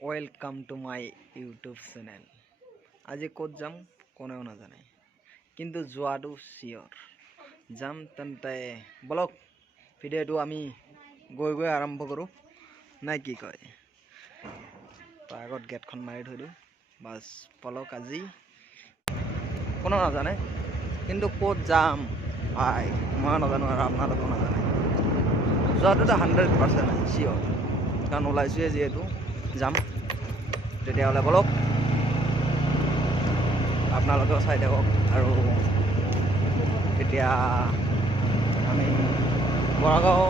Welcome to my YouTube channel. আজি ক'ত যাম কোনেও নাজানে, কিন্তু যোৱাটো চিয়'ৰ। যাম তেন্তে বলক ভিডিঅ'টো আমি গৈ গৈ আৰম্ভ কৰোঁ, নাই কি কয়? তাৰ আগত গেটখন মাৰি থৈ দিওঁ। বাছ বলক, আজি কোনেও নাজানে, কিন্তু ক'ত যাম ভাই মই নাজানো আৰু আপোনালোকেও নাজানে। যোৱাটোতো 100% চিয়'ৰ, কাৰণ ওলাইছোঁৱে যিহেতু যাম। তেতিয়াহ'লে বলক আপোনালোকেও চাই থাকক। আৰু এতিয়া আমি বৰাগাঁও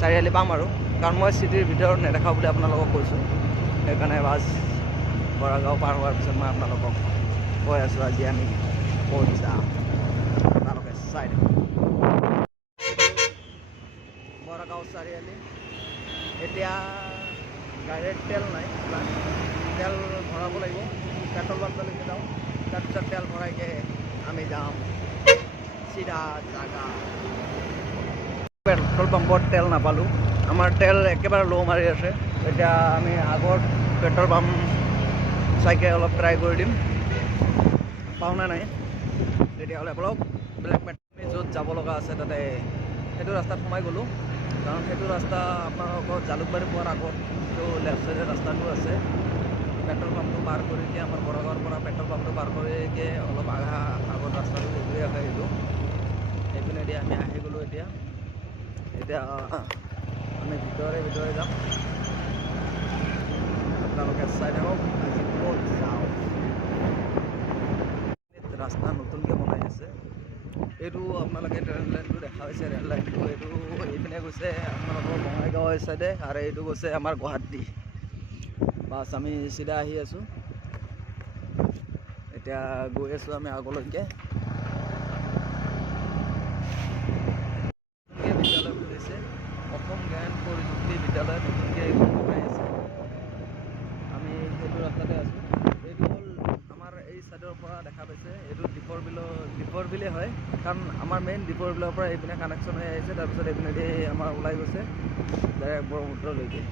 চাৰিআলি পাম আৰু, কাৰণ মই চিটিৰ ভিতৰত নেদেখাওঁ বুলি আপোনালোকক কৈছোঁ। সেইকাৰণে বাছ বৰাগাঁও পাৰ হোৱাৰ পিছত মই আপোনালোকক কৈ আছোঁ আজি আমি ক'ত যাম, আপোনালোকে চাই থাকক। বৰাগাঁও চাৰিআলি। এতিয়া গাড়ীৰ তেল নাই, তেল ভৰাব লাগিব। পেট্ৰল পাম্পলৈকে যাওঁ, তাৰপিছত তেল ভৰাইকে আমি যাম চিধা জাগা। পেট্ৰল পাম্পত তেল নাপালোঁ, আমাৰ তেল একেবাৰে ল' মাৰি আছে। এতিয়া আমি আগত পেট্ৰল পাম্প চাইকে অলপ ট্ৰাই কৰি দিম, পাওঁনে নাই। তেতিয়াহ'লে বলক বেলেগ আমি য'ত যাব লগা আছে তাতে সেইটো ৰাস্তাত সোমাই গ'লোঁ, কাৰণ সেইটো ৰাস্তা আপোনালোকৰ জালুকবাৰী পোৱাৰ আগত যিটো লেফ্ট চাইডৰ ৰাস্তাটো আছে, পেট্ৰল পাম্পটো পাৰ কৰিকে আমাৰ বৰাগাঁৱৰ পৰা পেট্ৰল পাম্পটো পাৰ কৰিকে অলপ আগত ৰাস্তাটো এগুৰি আহে, সেইপিনেদি আমি আহি গ'লোঁ। এতিয়া আমি ভিতৰে যাম, আপোনালোকে চাই থাকক আজি ক'ত যাওঁ। ৰাস্তা নতুনকৈ বনাই আছে, এইটো আপোনালোকে ৰেল লাইনটো দেখা হৈছে। ৰেল লাইনটো এইটো এইপিনে গৈছে আপোনালোকৰ বঙাইগাঁও চাইডে, আৰু এইটো গৈছে আমাৰ গুৱাহাটী। বাছ আমি চিধা আহি আছোঁ, এতিয়া গৈ আছোঁ আমি আগলৈকে। বিদ্যালয় খুলিছে, অসম জ্ঞান প্ৰযুক্তি বিদ্যালয় নতুনকৈ বনাই আছে। আমি সেইটো ৰাস্তাতে আছোঁ। এইটো হ'ল আমাৰ এই ছাইডৰ পৰা দেখা পাইছে, এইটো দীপৰ বিলে হয়, কাৰণ আমাৰ মেইন দীপৰ বিলৰ পৰা এইপিনে কানেকশ্যন হৈ আহিছে। তাৰপিছত এইপিনেদি আমাৰ ওলাই গৈছে ডাইৰেক্ট ব্ৰহ্মপুত্ৰলৈকে।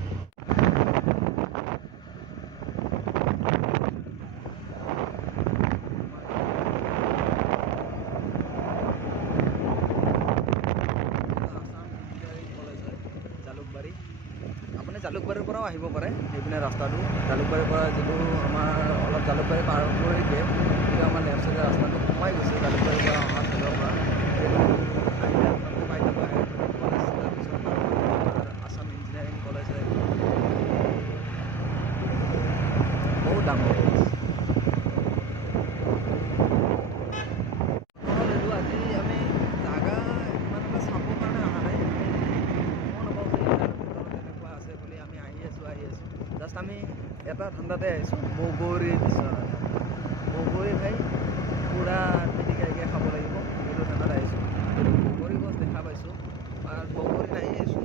আপুনি জালুকবাৰীৰ পৰাও আহিব পাৰে, সেইপিনে ৰাস্তাটো জালুকবাৰীৰ পৰা যিটো আমাৰ অলপ জালুকবাৰী পাৰ কৰিকে যিটো আমাৰ লেফ্ট চাইডৰ ৰাস্তাটো সোমাই গৈছে জালুকবাৰীৰ পৰা অহা চাইডৰ পৰা, সেইটো আহিলে আপোনালোকে পাই যাব। কলেজ, তাৰপিছত আছাম ইঞ্জিনিয়াৰিং কলেজ হয়, বহুত ডাঙৰ কলেজ। আজি আমি জাগা ইমান এটা চাবৰ কাৰণে অহা নাই, জাষ্ট আমি এটা ঠাণ্ডাতে আহিছোঁ, বগৰী বিচাৰ। বগৰী ভাই পূৰা পিটিকাইকৈ খাব লাগিব, সেইটো ঠাণ্ডাত আহিছোঁ। বগৰী গছ দেখা পাইছোঁ, বগৰী নাই আহিছোঁ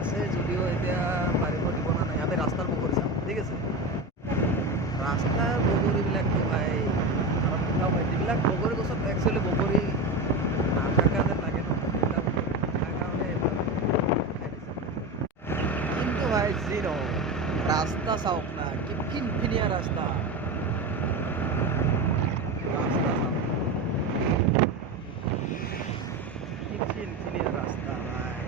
আছে যদিও এতিয়া পাৰিব দিব না নাই। আমি ৰাস্তাৰ বগৰী চাম, ঠিক আছে? ৰাস্তাৰ বগৰীবিলাকতো ভাই অলপ মিঠাও হয়, যিবিলাক বগৰী গছত একচুৱেলি বগৰী নাথাকা যেন লাগে ন, সেইবিলাক বগৰী থকাৰ কাৰণে এইবিলাক খাই দিছে। কিন্তু ভাই যি নহওক, রাস্তা চাওক না, কি ফিনফিনিয়া রাস্তা। রাস্তা চাওক কি ফিনফিনিয়া রাস্তা ভাই।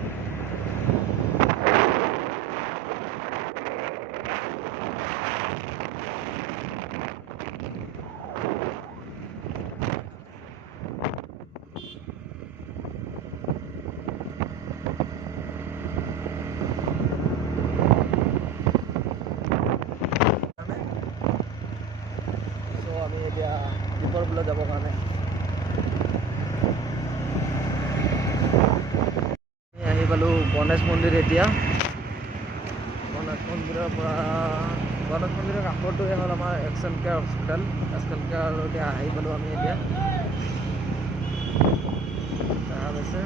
আমি এতিয়া দীপৰ বিলত যাবৰ কাৰণে আহি পালোঁ গণেশ মন্দিৰ। এতিয়া গণেশ মন্দিৰৰ কাষৰটোৱে হ'ল আমাৰ এক্সেল কেয়াৰ হস্পিটেল। এক্সেল কেয়াৰলৈকে আহি পালোঁ আমি এতিয়া, দেখা পাইছে।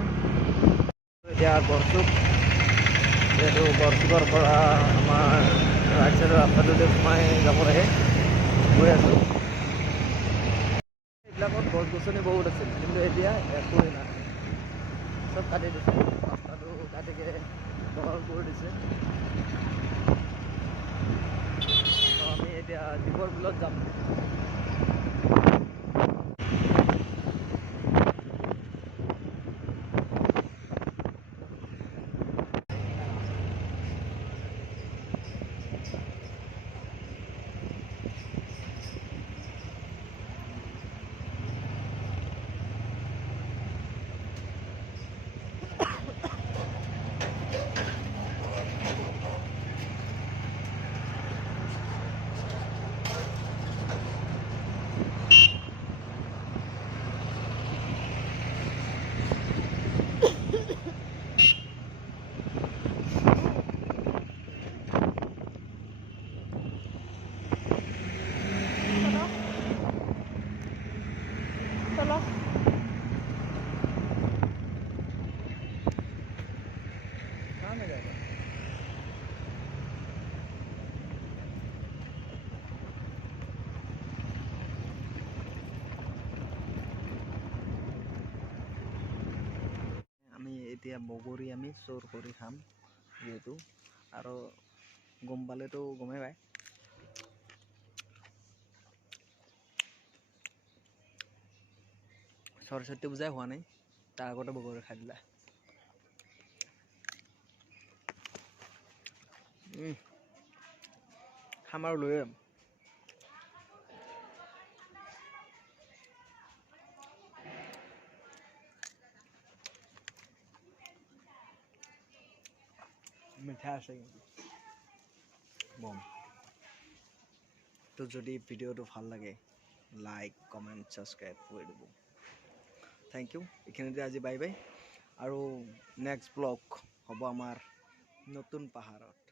এতিয়া গড়চুক, যিহেতু গড়চুকৰ পৰা আমাৰ ৰাইট চাইডৰ ৰাস্তাটোতে সোমাই যাব লাগে, গৈ আছোঁ। এইবিলাকত গছ গছনি বহুত আছিল, কিন্তু এতিয়া একোৱেই নাই, চব কাটি দিছে। ৰাস্তাটো কাটিকে দখল কৰি দিছে। দীপৰ বিলত যাম। चलो कहाँ में जाएगा? আমি এতিয়া বগৰী আমি চোৰ কৰি খাম যিহেতু, আৰু গম পালেতো গমেই পায়। সৰস্বতী পূজাই হোৱা নাই, তাৰ আগতে বগৰী খাই দিলা। খাম আৰু লৈ যাম। মিঠা আছে কিন্তু বম। তো যদি ভিডিঅ'টো ভাল লাগে লাইক কমেণ্ট ছাবস্ক্ৰাইব কৰি দিব। Thank you. এইখিনিতে আজি বাই বাই, আৰু নেক্সট ব্লগ হ'ব আমাৰ নতুন পাহাৰত।